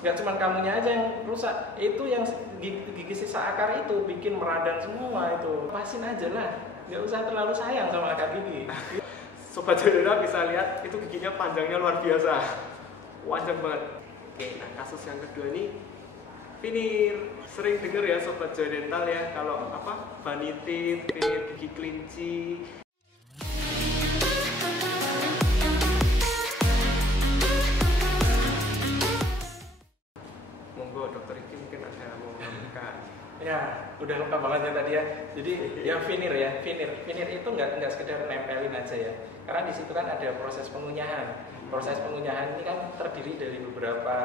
Nggak cuma kamunya aja yang rusak, itu yang gigi sisa akar itu bikin meradang semua itu. Lepasin aja lah, nggak usah terlalu sayang sama akar gigi. Sobat Jodena bisa lihat itu giginya panjangnya luar biasa, panjang banget. Oke, nah kasus yang kedua ini vinir. Sering denger ya Sobat Jodental ya, kalau apa vanitis, vinir gigi kelinci. Monggo Dokter Iki mungkin ada yang mau menambahkan. Ya, udah lengkap banget ya tadi ya. Jadi ya vinir itu nggak sekedar nempelin aja ya. Karena di situ kan ada proses pengunyahan. Proses pengunyahan ini kan terdiri dari beberapa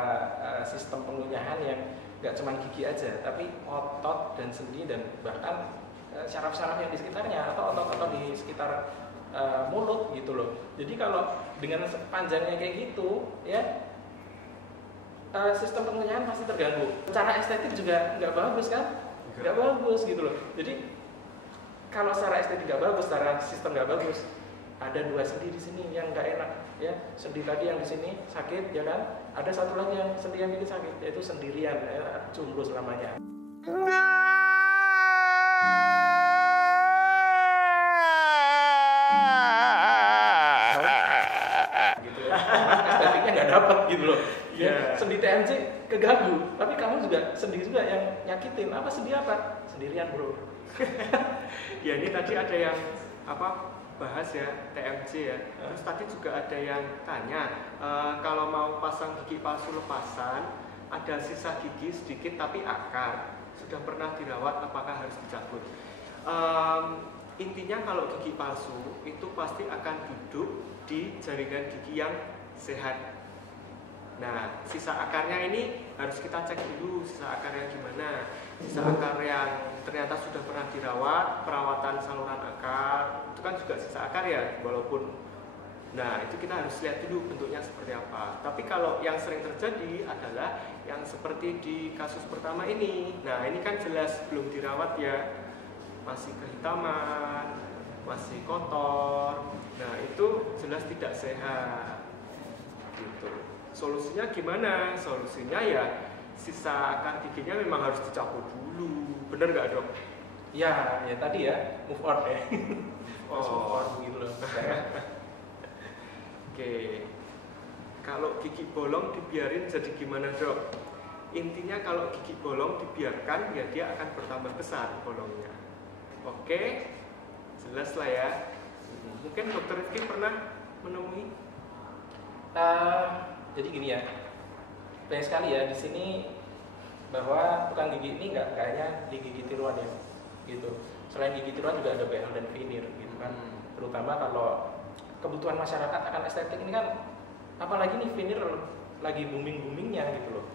sistem pengunyahan yang nggak cuma gigi aja, tapi otot dan sendi dan bahkan syaraf-syaraf yang di sekitarnya atau otot-otot di sekitar mulut gitu loh. Jadi kalau dengan panjangnya kayak gitu ya, sistem pengunyahan pasti terganggu. Secara estetik juga nggak bagus kan? Nggak bagus gitu loh. Jadi kalau secara estetik nggak bagus, secara sistem nggak bagus, ada dua sendi di sini yang nggak enak ya. Sendi tadi yang di sini sakit ya kan? Ada satu lagi yang sendi yang ini sakit, yaitu sendirian, cumbu selamanya. Gitu ya. Estetiknya nggak dapat gitu loh. Ya, sendi TMJ keganggu, tapi kamu juga sendi juga yang nyakitin. Apa sendi apa? Sendirian bro. Ya ini tadi ada yang apa bahas ya TMJ ya. Terus tadi juga ada yang tanya kalau mau pasang gigi palsu lepasan, ada sisa gigi sedikit tapi akar, sudah pernah dirawat, apakah harus dicabut? Intinya kalau gigi palsu itu pasti akan duduk di jaringan gigi yang sehat. Nah, sisa akarnya ini harus kita cek dulu sisa akarnya gimana. Sisa akar yang ternyata sudah pernah dirawat, perawatan saluran akar, itu kan juga sisa akar ya, walaupun. Nah, itu kita harus lihat dulu bentuknya seperti apa. Tapi kalau yang sering terjadi adalah yang seperti di kasus pertama ini. Nah, ini kan jelas belum dirawat ya, masih kehitaman, masih kotor. Nah, itu jelas tidak sehat. Gitu. Solusinya gimana? Solusinya ya sisa akar giginya memang harus dicabut dulu. Bener nggak dok? Ya tadi ya, move on ya. Move on gitu loh. Oke. Kalau gigi bolong dibiarin jadi gimana dok? Intinya kalau gigi bolong dibiarkan ya dia akan bertambah besar bolongnya. Oke, jelas lah ya. Mungkin dokter Rizky pernah menemui? Jadi gini ya, banyak sekali ya di sini bahwa tukang gigi ini nggak hanya di gigi tiruan ya, gitu. Selain gigi tiruan juga ada behel dan vinir, gitu kan. Terutama kalau kebutuhan masyarakat akan estetik ini kan, apalagi nih vinir lagi booming-boomingnya gitu loh.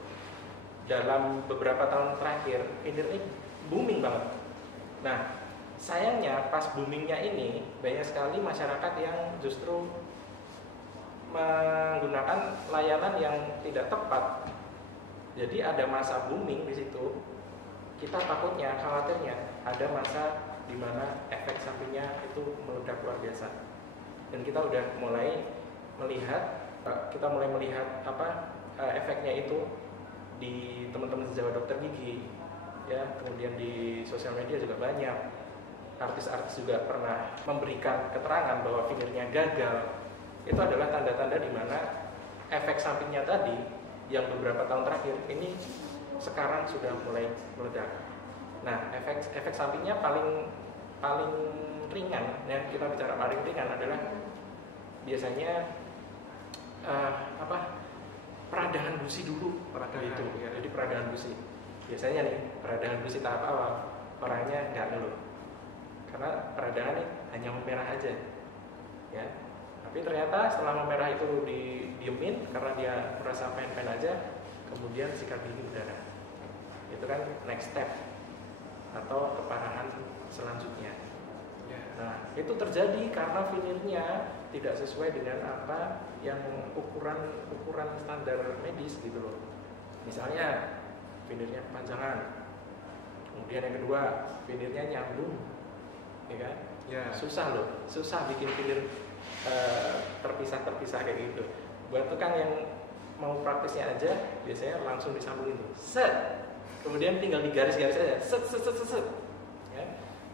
Dalam beberapa tahun terakhir, vinir ini booming banget. Nah, sayangnya pas boomingnya ini banyak sekali masyarakat yang justru menggunakan layanan yang tidak tepat. Jadi ada masa booming di situ. Kita takutnya, khawatirnya ada masa di mana efek sampingnya itu meledak luar biasa. Dan kita udah mulai melihat, efeknya itu di teman-teman sejawat dokter gigi, ya. Kemudian di sosial media juga banyak. Artis-artis juga pernah memberikan keterangan bahwa vinirnya gagal. Itu adalah tanda-tanda di mana efek sampingnya tadi yang beberapa tahun terakhir ini sekarang sudah mulai meledak. Nah, efek sampingnya paling ringan ya, kita bicara paling ringan adalah biasanya peradangan gusi dulu, itu ya. Jadi peradangan gusi. Biasanya nih peradangan gusi tahap awal orangnya nggak ngeluh karena peradangan ini hanya memerah aja, ya. Tapi ternyata setelah memerah itu didiemin karena dia merasa pen-pen aja, kemudian sikat gigi berdarah. Itu kan next step atau keparahan selanjutnya. Nah, itu terjadi karena vinirnya tidak sesuai dengan apa yang ukuran standar medis gitu loh. Misalnya vinirnya kepanjangan, kemudian yang kedua vinirnya nyambung, ya kan? Ya. Susah bikin vinir terpisah kayak gitu. Buat tukang yang mau praktisnya aja biasanya langsung disambungin tuh, set, kemudian tinggal digaris-garis aja, set set set set, set. Ya.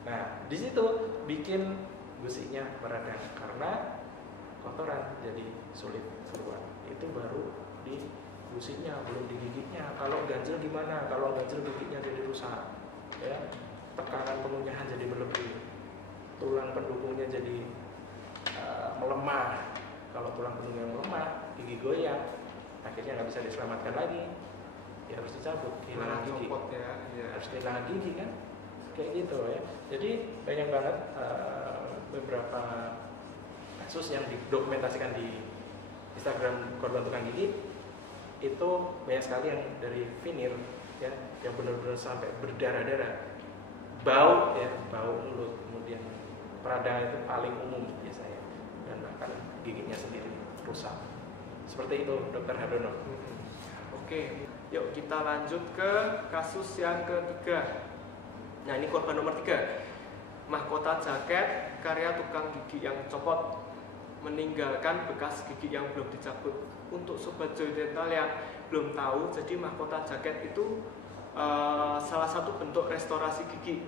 Nah di situ bikin gusinya meradang karena kotoran jadi sulit keluar. Itu baru di gusinya, belum di giginya. Kalau ganjel gimana? Kalau ganjel giginya jadi rusak, ya, tekanan pengunyahan jadi berlebih, tulang pendukungnya jadi melemah. Kalau tulang pendukungnya melemah, gigi goyang, akhirnya nggak bisa diselamatkan lagi, ya harus dicabut, kehilangan gigi, ya. harus kehilangan gigi kan, kayak gitu ya. Jadi banyak banget beberapa kasus yang didokumentasikan di Instagram korban tukang gigi itu banyak sekali yang dari vinir ya, yang benar-benar sampai berdarah-darah, bau ya, bau mulut, kemudian peradangan itu paling umum biasanya, dan bahkan giginya sendiri rusak. Seperti itu, Dokter Hardono. Oke, yuk kita lanjut ke kasus yang ketiga. Nah ini korban nomor 3, mahkota jaket karya tukang gigi yang copot, meninggalkan bekas gigi yang belum dicabut. Untuk sobat Joy Dental yang belum tahu, jadi mahkota jaket itu salah satu bentuk restorasi gigi.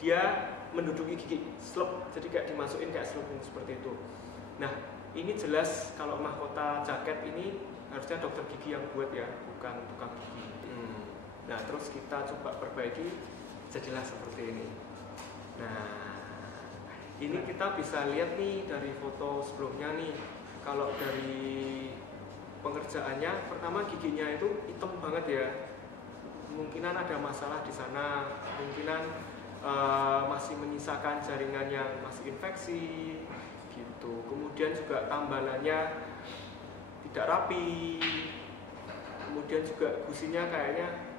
Dia menduduki gigi, slop, jadi kayak dimasukin kayak sloping seperti itu. Nah ini jelas kalau mahkota jaket ini harusnya dokter gigi yang buat ya, bukan tukang gigi. Nah terus kita coba perbaiki, jadilah seperti ini. Nah ini kita bisa lihat nih dari foto sebelumnya nih. Kalau dari pengerjaannya, pertama giginya itu hitam banget ya. Kemungkinan ada masalah di sana, kemungkinan masih menyisakan jaringan yang masih infeksi gitu. Kemudian juga tambalannya tidak rapi. Kemudian juga gusinya kayaknya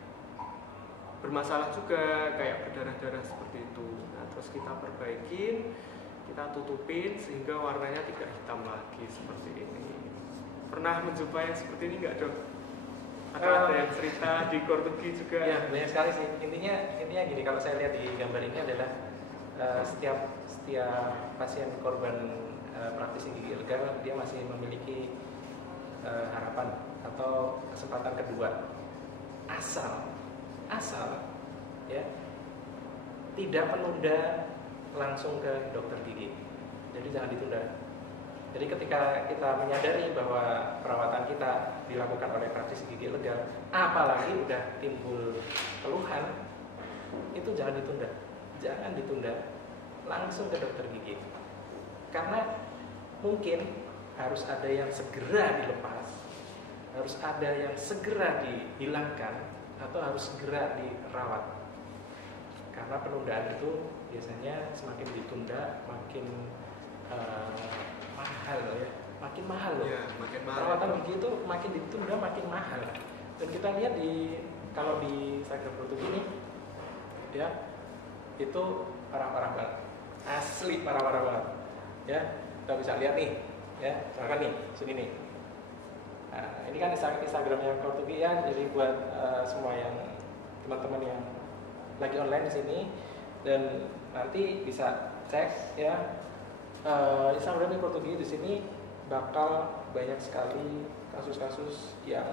bermasalah juga, kayak berdarah-darah seperti itu. Nah, terus kita perbaikin, kita tutupin sehingga warnanya tidak hitam lagi seperti ini. Pernah mencoba yang seperti ini nggak, Dok? Atau ada yang cerita di Kortugi juga? Ya, banyak sekali sih. Intinya gini, kalau saya lihat di gambar ini adalah setiap pasien korban praktisi gigi ilegal, dia masih memiliki harapan atau kesempatan kedua, asal ya tidak menunda langsung ke dokter gigi. Jadi jangan ditunda. Jadi ketika kita menyadari bahwa perawatan kita dilakukan oleh praktisi gigi ilegal, apalagi udah timbul keluhan, itu jangan ditunda, langsung ke dokter gigi. Karena mungkin harus ada yang segera dilepas, harus ada yang segera dihilangkan, atau harus segera dirawat. Karena penundaan itu biasanya semakin ditunda makin mahal ya, makin mahal loh. Ya, makin mahal. Perawatan gigi itu makin ditunda makin mahal. Dan kita lihat kalau di Instagram Portugi ini ya, itu parah-parah banget, asli parah-parah banget ya. Kita bisa lihat nih ya, misalkan nih sini nih. Nah, ini kan Instagramnya Portugi ya, jadi buat semua yang teman-teman yang lagi online di sini dan nanti bisa cek ya, Instagramnya Portugi di sini bakal banyak sekali kasus-kasus yang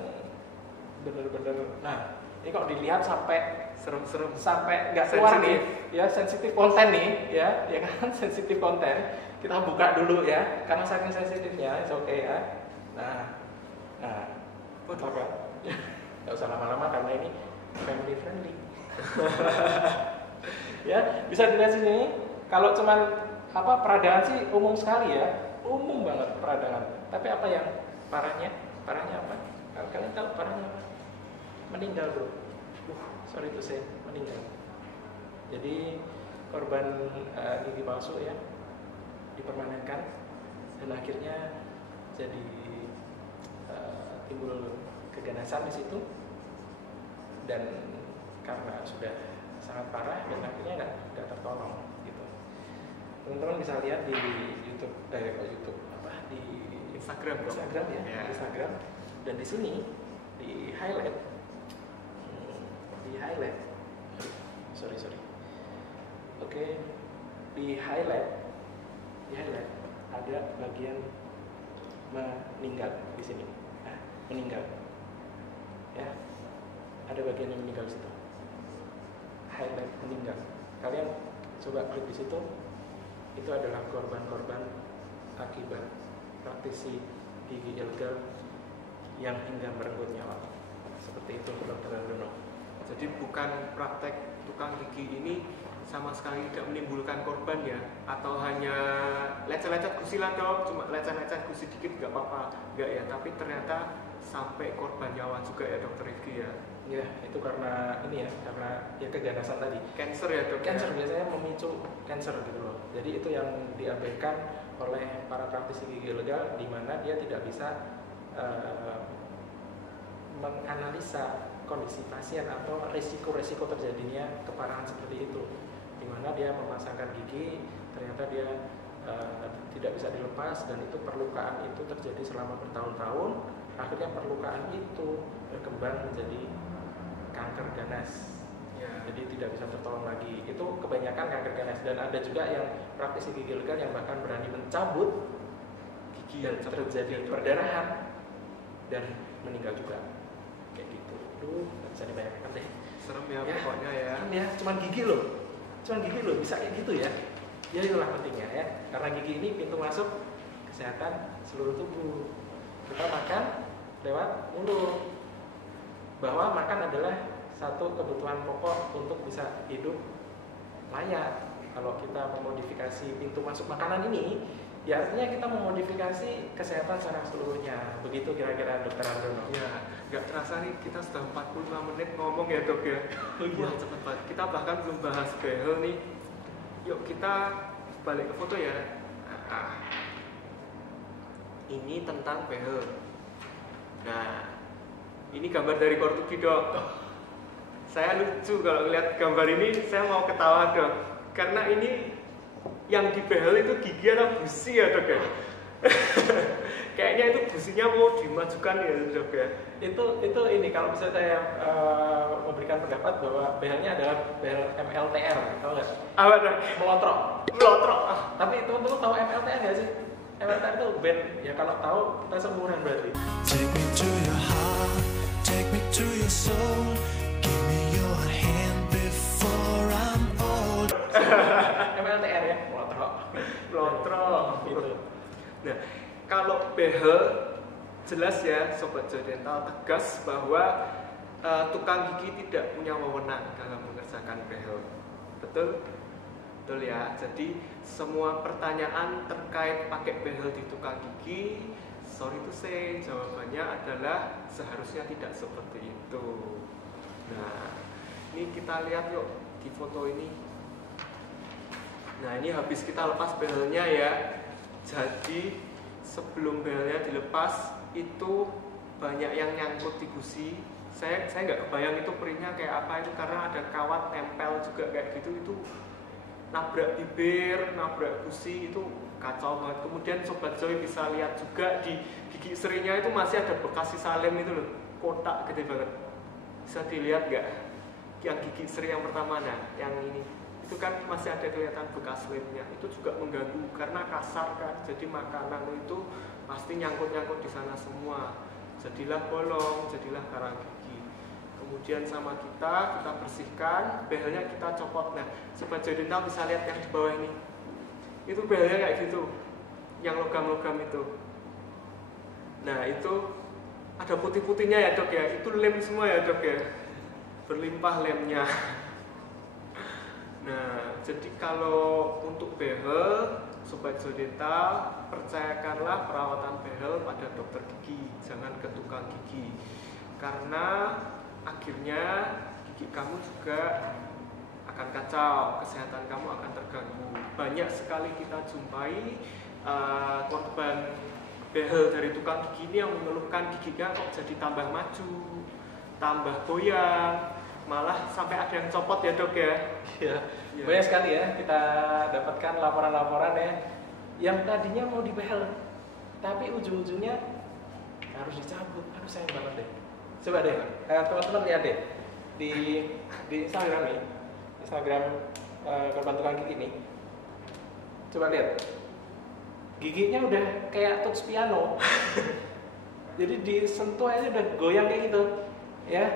bener-bener. Nah, ini kalau dilihat sampai serem-serem, sampai nggak keluar nih, ya sensitif konten nih, ya kan sensitif konten. Kita buka dulu ya, karena saking sensitifnya, it's okay ya. Nah, apa? Nggak usah lama-lama karena ini family friendly. Ya, bisa dilihat sini. Kalau cuman peradangan sih umum sekali ya, umum banget peradangan. Tapi apa yang parahnya? Parahnya apa? Kalian tahu parahnya apa? Meninggal bro. Sorry to say, meninggal. Jadi korban gigi palsu ya, dipermanenkan dan akhirnya jadi timbul keganasan di situ, dan karena sudah sangat parah dan akhirnya nggak tertolong gitu. Teman-teman bisa lihat di YouTube, di Instagram ya. Instagram, dan di sini di highlight, sorry. Oke, di highlight ada bagian meninggal di sini. Nah, meninggal. Ya, ada bagian yang meninggal di situ. Highlight meninggal. Kalian coba klik di situ. Itu adalah korban-korban akibat praktisi gigi ilegal yang hingga merenggut nyawa. Seperti itu, Dr. Ardono. Jadi bukan praktek tukang gigi ini sama sekali tidak menimbulkan korban ya, atau hanya lecet-lecet gusi lah dok, cuma lecet-lecet gusi dikit nggak apa-apa, nggak ya, tapi ternyata sampai korban nyawa juga ya dokter Rifki ya. Ya, itu karena ini ya, karena ya keganasan tadi. Cancer ya dok. Cancer biasanya memicu cancer gitu loh. Jadi itu yang diabaikan oleh para praktisi gigi ilegal, di mana dia tidak bisa menganalisa kondisi pasien atau risiko-risiko terjadinya keparahan seperti itu, di mana dia memasangkan gigi, ternyata dia tidak bisa dilepas, dan itu perlukaan itu terjadi selama bertahun-tahun. Akhirnya perlukaan itu berkembang menjadi kanker ganas. Ya. Jadi tidak bisa tertolong lagi. Itu kebanyakan kanker ganas, dan ada juga yang praktisi gigi ilegal yang bahkan berani mencabut gigi dan terjadi perdarahan dan meninggal juga. Kayak gitu. Duh, nggak bisa dibayangkan deh. Serem ya pokoknya ya. Ya, cuman gigi loh. Bisa kayak gitu ya. Ya itulah pentingnya ya. Karena gigi ini pintu masuk kesehatan seluruh tubuh. Kita makan lewat mulut. Bahwa makan adalah satu kebutuhan pokok untuk bisa hidup layak. Kalau kita memodifikasi pintu masuk makanan ini, ya artinya kita memodifikasi kesehatan secara seluruhnya. Begitu kira-kira Dr. Ardono. Ya, nggak terasa nih kita sudah 45 menit ngomong ya dok ya. Wah, cepet banget. Kita bahkan belum bahas behel nih. Yuk kita balik ke foto ya. Ini tentang behel. Nah, ini gambar dari Kortugi dok. Saya lucu kalau lihat gambar ini, saya mau ketawa dok. Karena ini yang di behel itu gigi atau busi ya dok ya. Kayaknya itu businya mau dimajukan ya dok ya. Itu ini kalau bisa saya memberikan pendapat bahwa behelnya adalah behel MLTR, tahu nggak? Apa dok? Melotrok. Tapi teman-teman tahu MLTR nggak sih? MLTR itu band, ya kalau tahu kita seumuran berarti. Take me to your heart, take me to your soul, give me your hand before I'm old. MLTR ya, Melotrok. Gitu. Nah, kalau behel jelas ya Sobat Joy Dental, tegas bahwa tukang gigi tidak punya wewenang dalam mengerjakan behel. Betul? Betul ya. Jadi semua pertanyaan terkait pakai behel di tukang gigi, sorry to say, jawabannya adalah seharusnya tidak seperti itu. Nah, ini kita lihat yuk di foto ini. Nah, ini habis kita lepas behelnya ya. Jadi sebelum behelnya dilepas itu banyak yang nyangkut di gusi. Saya nggak kebayang itu perihnya kayak apa itu, karena ada kawat tempel juga kayak gitu. Itu nabrak bibir, nabrak gusi, itu kacau banget. Kemudian Sobat Joy bisa lihat juga di gigi serinya itu masih ada bekas sisa lem itu loh, kotak gede banget. Bisa dilihat nggak? Yang gigi seri yang pertama, nah yang ini itu kan masih ada kelihatan bekas lemnya. Itu juga mengganggu karena kasar kan, jadi makanan itu pasti nyangkut-nyangkut di sana semua. Jadilah bolong, jadilah karang gigi. Kemudian sama kita bersihkan, behelnya kita copot. Nah, Sobat Joy Dental bisa lihat yang di bawah ini. Itu behelnya kayak gitu, yang logam-logam itu. Nah, itu ada putih-putihnya ya dok ya, itu lem semua ya dok ya, berlimpah lemnya. Nah, jadi kalau untuk behel, Sobat Joy Dental, percayakanlah perawatan behel pada dokter gigi, jangan ke tukang gigi. Karena akhirnya gigi kamu juga akan kacau, kesehatan kamu akan terganggu. Banyak sekali kita jumpai korban behel dari tukang gigi ini yang mengeluhkan giginya kok jadi tambah maju, tambah goyang, malah sampai ada yang copot ya dok ya. Ya. Banyak sekali ya kita dapatkan laporan-laporan ya, yang tadinya mau dibehel tapi ujung-ujungnya harus dicabut. Aduh sayang banget deh. Coba deh teman-teman lihat deh di Instagram nih, Instagram korban tukang gigi nih. Coba lihat, giginya udah kayak touch piano. Jadi disentuh aja udah goyang kayak gitu, ya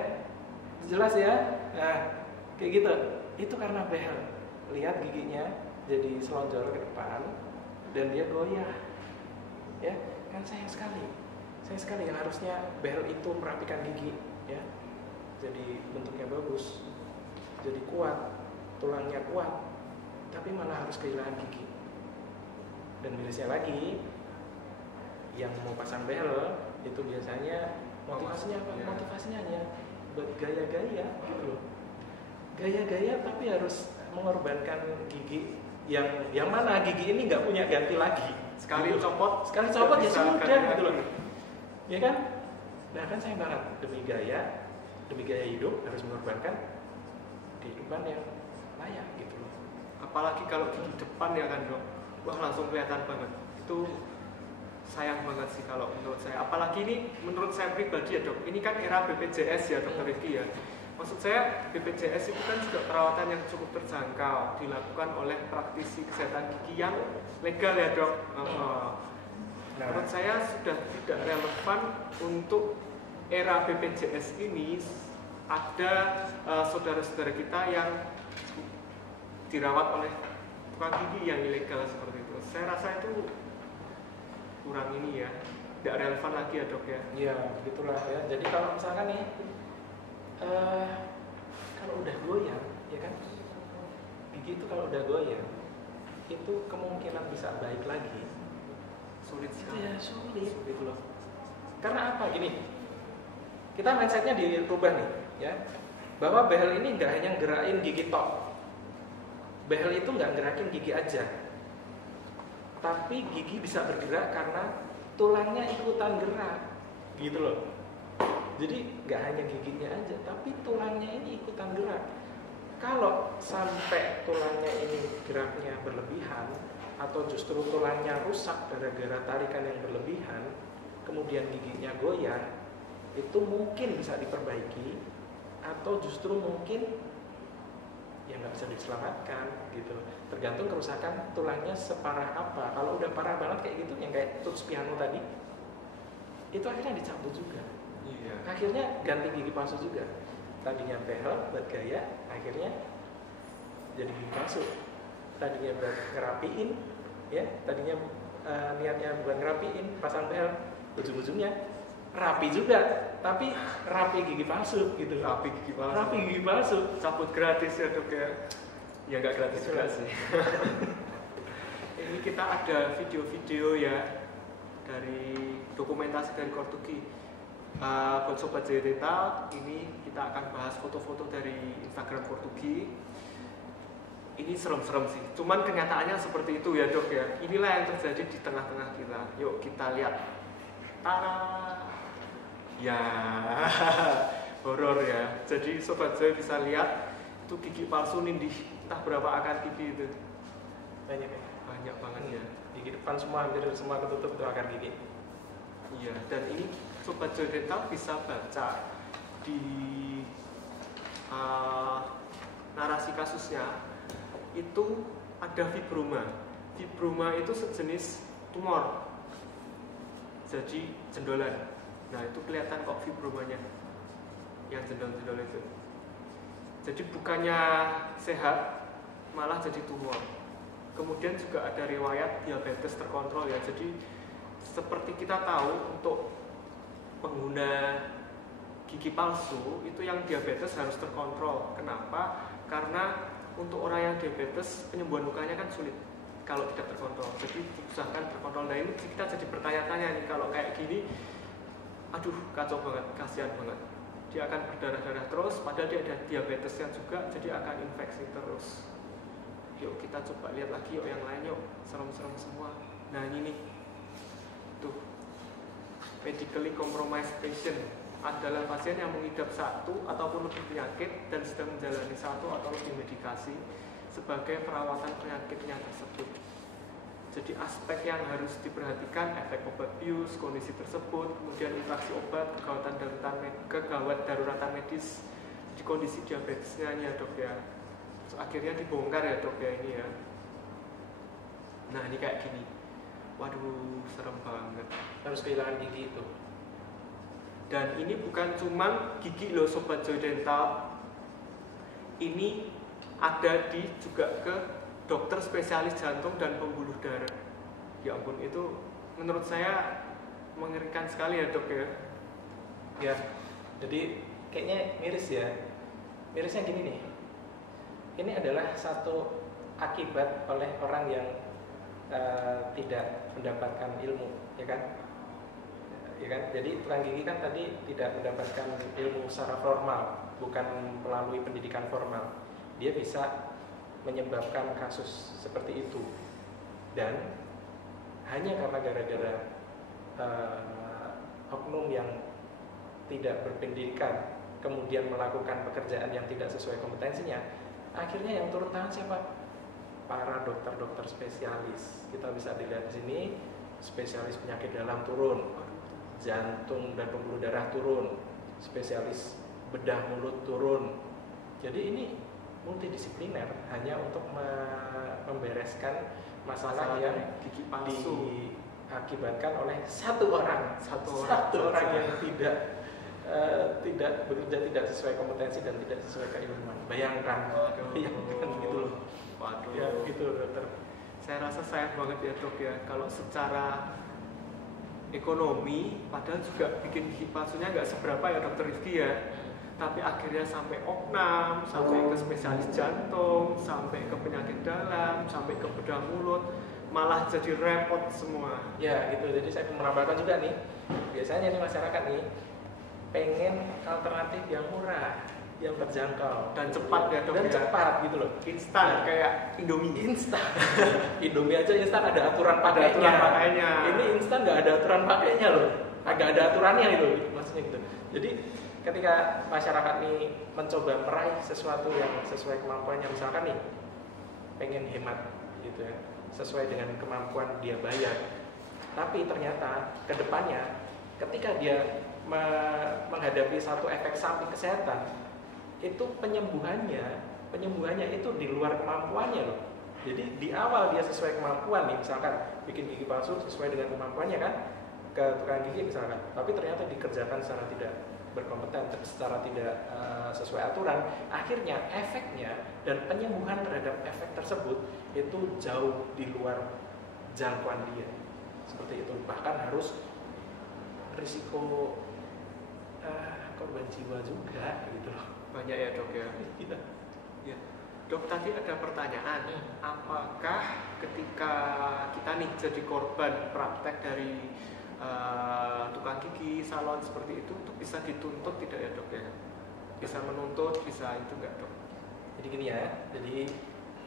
jelas ya. Nah kayak gitu, itu karena behel. Lihat giginya jadi selonjor ke depan dan dia goyah, ya kan sayang sekali yang harusnya behel itu merapikan gigi, ya jadi bentuknya bagus, jadi kuat, tulangnya kuat, tapi malah harus kehilangan gigi. Dan mirisnya lagi, yang mau pasang behel itu biasanya motivasinya apa? Motivasinya hanya buat gaya-gaya gitu loh. Gaya-gaya tapi harus mengorbankan gigi yang mana gigi ini nggak punya ganti lagi. Sekali gitu. copot ya sudah gitu loh. lagi. Ya kan? Nah kan sayang banget, demi gaya hidup harus mengorbankan kehidupan yang layak gitu loh. Apalagi kalau gigi depan ya kan dok, wah langsung kelihatan banget. Itu sayang banget sih kalau menurut saya. Apalagi ini menurut saya pribadi ya dok, ini kan era BPJS ya dokter Rifki ya. Maksud saya BPJS itu kan juga perawatan yang cukup terjangkau, dilakukan oleh praktisi kesehatan gigi yang legal ya dok. Menurut saya sudah tidak relevan untuk era BPJS ini ada saudara-saudara kita yang dirawat oleh tukang gigi yang ilegal seperti itu. Saya rasa itu kurang ini ya, tidak relevan lagi ya dok ya. Iya, begitulah ya. Jadi kalau misalkan nih, kalau udah goyang, ya kan, gigi itu kalau udah goyang, itu kemungkinan bisa baik lagi Sulit itu sekali. ya sulit gitu loh. Karena apa? Gini, kita mindsetnya dirubah nih, ya, bahwa behel ini nggak hanya gerakin gigi tok. Behel itu nggak gerakin gigi aja, tapi gigi bisa bergerak karena tulangnya ikutan gerak, gitu loh. Jadi nggak hanya giginya aja, tapi tulangnya ini ikutan gerak. Kalau sampai tulangnya ini geraknya berlebihan, atau justru tulangnya rusak gara-gara tarikan yang berlebihan, kemudian giginya goyang, itu mungkin bisa diperbaiki, atau justru mungkin yang nggak bisa diselamatkan gitu. Tergantung kerusakan tulangnya separah apa. Kalau udah parah banget kayak gitu, yang kayak tuts piano tadi, itu akhirnya dicabut juga. Iya. Akhirnya ganti gigi palsu juga. Tadinya behel buat gaya, akhirnya jadi gigi palsu. Tadinya buat ngerapiin, ya tadinya niatnya buat ngerapiin, pasang behel, ujung-ujungnya rapi juga, tapi rapi gigi palsu gitu. Rapi gigi palsu. Rapi gigi palsu. Cabut gratis ya dok ya. Ya nggak gratis juga sih. Ini kita ada video-video ya dari dokumentasi dari Kortugi. Buat sobat Zeta, ini kita akan bahas foto-foto dari Instagram Kortugi. Ini serem-serem sih. Cuman kenyataannya seperti itu ya dok ya. Inilah yang terjadi di tengah-tengah kita. Yuk kita lihat. Tada. Ya, horor ya. Jadi sobat Zoe bisa lihat itu gigi palsu nindih entah berapa akar gigi itu. Banyak ya. Banyak banget ya. Gigi depan semua hampir semua ketutup itu akar gigi. Iya, dan ini sobat Zoe Dental bisa baca di narasi kasusnya itu ada fibroma. Fibroma itu sejenis tumor. Jadi jendolan. Nah itu kelihatan kok fibromanya yang jendol-jendol itu. Jadi bukannya sehat, malah jadi tumor. Kemudian juga ada riwayat diabetes terkontrol ya. Jadi seperti kita tahu untuk pengguna gigi palsu itu yang diabetes harus terkontrol. Kenapa? Karena untuk orang yang diabetes penyembuhan lukanya kan sulit kalau tidak terkontrol. Jadi diusahakan terkontrol. Nah ini kita jadi bertanya-tanya nih kalau kayak gini. Aduh, kacau banget, kasihan banget. Dia akan berdarah-darah terus, padahal dia ada diabetesnya juga, jadi akan infeksi terus. Yuk kita coba lihat lagi yuk yang lain yuk, serem-serem semua. Nah ini nih, tuh, medically compromised patient adalah pasien yang mengidap satu ataupun lebih penyakit dan sedang menjalani satu atau lebih medikasi sebagai perawatan penyakitnya tersebut. Jadi aspek yang harus diperhatikan efek obat bius, kondisi tersebut, kemudian interaksi obat, kegawat daruratan medis, jadi kondisi diabetesnya ya dok ya. Terus akhirnya dibongkar ya dok ya ini ya. Nah ini kayak gini, waduh serem banget. Harus kehilangan gigi itu. Dan ini bukan cuma gigi loh Sobat Joy Dental. Ini ada juga ke dokter spesialis jantung dan pembuluh darah. Ya ampun, itu menurut saya mengerikan sekali ya dok ya. Ya, jadi kayaknya miris ya. Mirisnya gini nih. Ini adalah satu akibat oleh orang yang tidak mendapatkan ilmu, ya kan? Ya kan? Jadi tukang gigi kan tadi tidak mendapatkan ilmu secara formal, bukan melalui pendidikan formal. Dia bisa menyebabkan kasus seperti itu. Dan hanya karena gara-gara oknum yang tidak berpendidikan kemudian melakukan pekerjaan yang tidak sesuai kompetensinya, akhirnya yang turun tangan siapa? Para dokter-dokter spesialis. Kita bisa dilihat di sini, spesialis penyakit dalam turun, jantung dan pembuluh darah turun, spesialis bedah mulut turun. Jadi ini multidisipliner hanya untuk membereskan masalah yang gigi palsu diakibatkan oleh satu orang yang tidak bekerja tidak sesuai kompetensi dan tidak sesuai keilmuan. Bayangkan gitu loh. Waduh. Ya gitu dokter. Saya rasa sayang banget ya dok ya, kalau secara ekonomi padahal juga bikin gigi palsunya nggak seberapa ya dokter Rizky ya, tapi akhirnya sampai opnam, sampai ke spesialis jantung, sampai ke penyakit dalam, sampai ke bedah mulut, malah jadi repot semua. Ya gitu, jadi saya menambahkan juga nih, biasanya nih masyarakat nih pengen alternatif yang murah, yang terjangkau Dan cepat ya dok dan ya. cepat gitu loh. Instan Nah, kayak Indomie. Instan. Indomie aja instan ada aturan pakainya. Ini instan nggak ada aturan pakainya loh. Agak ada aturannya itu maksudnya gitu. Jadi ketika masyarakat nih mencoba meraih sesuatu yang sesuai kemampuannya, misalkan nih pengen hemat gitu ya, sesuai dengan kemampuan dia bayar. Tapi ternyata ke depannya ketika dia menghadapi satu efek samping kesehatan, itu penyembuhannya itu di luar kemampuannya loh. Jadi di awal dia sesuai kemampuan nih, misalkan bikin gigi palsu sesuai dengan kemampuannya kan, ke tukang gigi misalkan, tapi ternyata dikerjakan secara tidak berkompeten, secara tidak sesuai aturan, akhirnya efeknya dan penyembuhan terhadap efek tersebut itu jauh di luar jangkauan dia. Seperti itu, bahkan harus risiko korban jiwa juga gitu loh. Banyak ya dok ya. Ya. Dok, tadi ada pertanyaan, apakah ketika kita nih jadi korban praktek dari tukang gigi, salon seperti itu bisa dituntut tidak ya dok ya? Bisa menuntut, bisa itu enggak dok? Jadi gini ya, jadi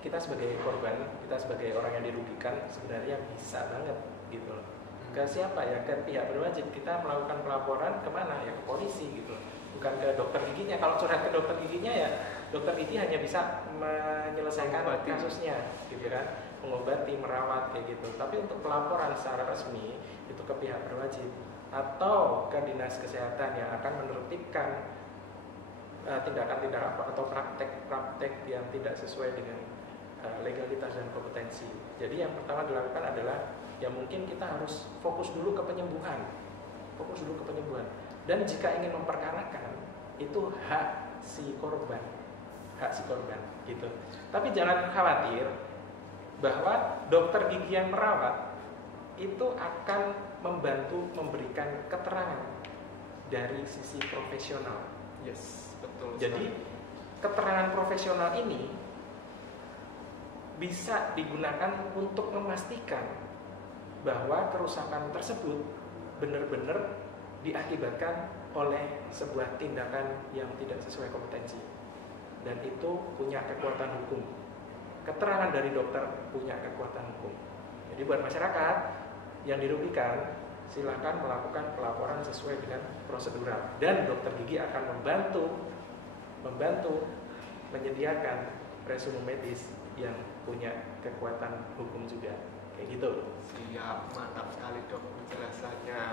kita sebagai korban, kita sebagai orang yang dirugikan sebenarnya bisa banget gitu loh. Ke siapa ya? Ke pihak berwajib. Kita melakukan pelaporan kemana ya? Ke polisi gitu loh. Bukan ke dokter giginya. Kalau curhat ke dokter giginya ya dokter gigi hanya bisa menyelesaikan kasusnya gitu kan, mengobati, merawat kayak gitu. Tapi untuk pelaporan secara resmi itu ke pihak berwajib atau ke dinas kesehatan yang akan menertibkan tindakan-tindakan atau praktek-praktek yang tidak sesuai dengan legalitas dan kompetensi. Jadi yang pertama dilakukan adalah ya mungkin kita harus fokus dulu ke penyembuhan. Dan jika ingin memperkarakan, itu hak si korban gitu. Tapi jangan khawatir bahwa dokter gigi yang merawat itu akan membantu memberikan keterangan dari sisi profesional. Yes, betul. Jadi keterangan profesional ini bisa digunakan untuk memastikan bahwa kerusakan tersebut benar-benar diakibatkan oleh sebuah tindakan yang tidak sesuai kompetensi, dan itu punya kekuatan hukum. Keterangan dari dokter punya kekuatan hukum. Jadi buat masyarakat yang dirugikan, silakan melakukan pelaporan sesuai dengan prosedural, dan dokter gigi akan membantu menyediakan resume medis yang punya kekuatan hukum juga. Kayak gitu. Siap, mantap sekali dok penjelasannya.